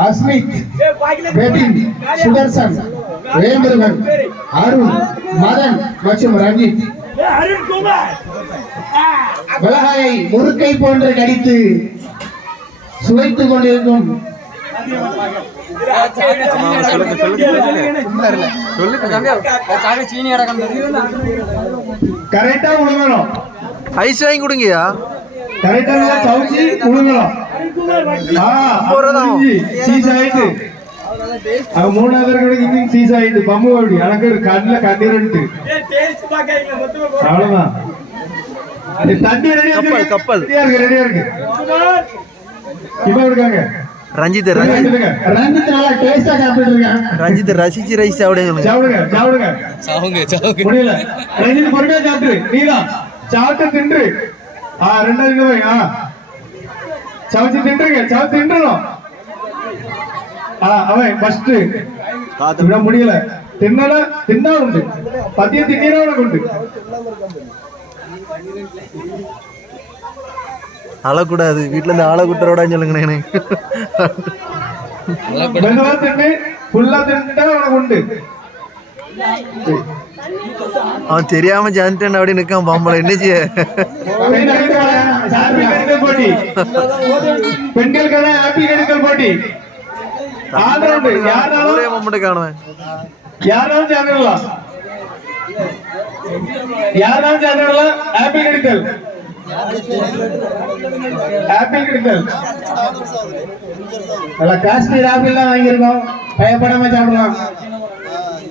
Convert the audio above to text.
Asmith batting Sudharsan Velmurugan Arun Madan மற்றும் ரஞ்சித் மிளகாயை முறுக்கை போன்று கடித்து சுவைத்துக் கொண்டிருக்கும் கரெக்டா முழுங்கணும் ஐஸ் வாங்கி கொடுங்கயா கரெக்டா சவுச்சி ஆ, போறதா? முடிஞ்சு. சீஸ் ஆயிட்டு. அவ மூணாவது கடைக்கு இன்னும் சீஸ் ஆயிட்டு. பம்மு அப்படி எனக்கு ஒரு கண்ணுல கண்ணீர் எடுத்து அவ்வளவுதான். அது தண்ணி ரெடியா கப்பல், கப்பல். ரெடியா இருக்கு ரெடியா இருக்கு. இப்ப இருக்காங்க? ரஞ்சித் ரஞ்சித். ரஞ்சித் நல்லா டேஸ்டா சாப்பிட்டு இருக்கேன் ரஞ்சித் ரசிச்சு ரைஸ் சாப்பிடுங்க சாப்பிடுங்க சாப்பிடுங்க. முடியல. ரஞ்சித் பொறுமையா சாப்பிட்டு நீதான். சாப்பிட்டு தின்று. ஆ ரெண்டாவது போய் ஆ. சமைச்சு தின்றுங்க சமைச்சு தின்றணும் ஆ அவன் ஃபர்ஸ்ட் விட முடியல. தின்னல தின்னா உண்டு. பத்தியம் திண்ணீரா உனக்கு உண்டு. அழக்கூடாது. வீட்டுல இருந்து ஆளை குட்டுறோடான்னு சொல்லுங்க எனக்கு மெதுவா தின்னு ஃபுல்லா தின்னுட்டா உனக்கு உண்டு. அவன் தெரியாம ஜான்டன் அப்படி நிக்கான் பாம்பளை என்னச்சு செய்ய ஹாப்பி கடிதல் பெண்களுக்கான ஹாப்பி கெடுக்கல் போட்டி ஒரே காணுவேன். யாராலும் யாராலும் ஹாப்பி நல்லா காஷ்மீர் ஆப்பிள் தான் வாங்கியிருக்கோம். பயப்படாம சாப்பிடலாம்.